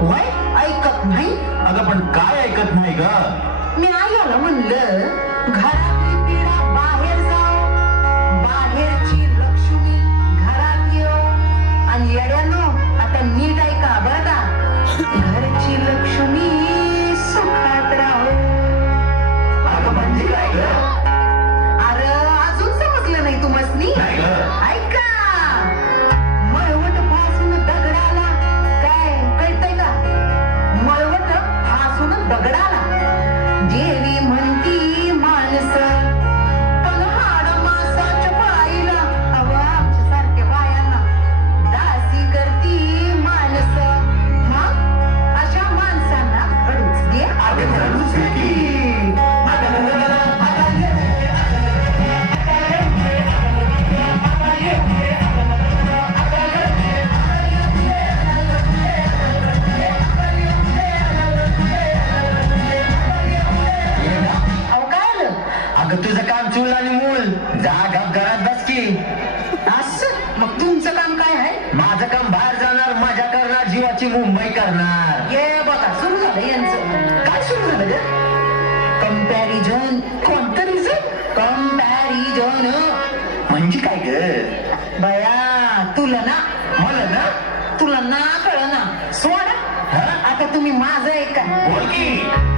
वय ऐकत नाही. अगं पण काय ऐकत नाही ग? मी आईला म्हणलं घरातली पिढा बाहेर जाओ, बाहेरची लक्ष्मी घरात येऊ. आणि येड्यानो आता नीट ऐका बरं का, घरची लक्ष्मी सुखात राहो. अगं म्हणजे काय ग? अरे अजून समजलं नाही तुम्हासनी? नाही ग. ऐका, मळवट फासून दगडाला, काय कळतंय का? मळवट फासून दगडाला देवी म्हणती माणसं, पण हाड मासाच्या पायीला हवा आमच्यासारख्या बायांना दासी करती माणसं. मग अशा माणसांना घडूच दे. अगं घडूच दे की. अहो काय आलं? अगं तुझं काम चूल आणि मूल, जा गप घरात बस की. असं मग तुमचं काम काय आहे? माझं काम बाहेर जाणार, मजा करणार, जीवाची मुंबई करणार. ये बघा सुरू झालं यांचं. काय सुरू झालं ग? कंपॅरिझन. कोणतं रिझन? कंपॅरिझन म्हणजे काय ग? बया तुला ना, मला ना तुला ना कळ ना सोड. हा? आता तुम्ही माझं ऐका. बोल की.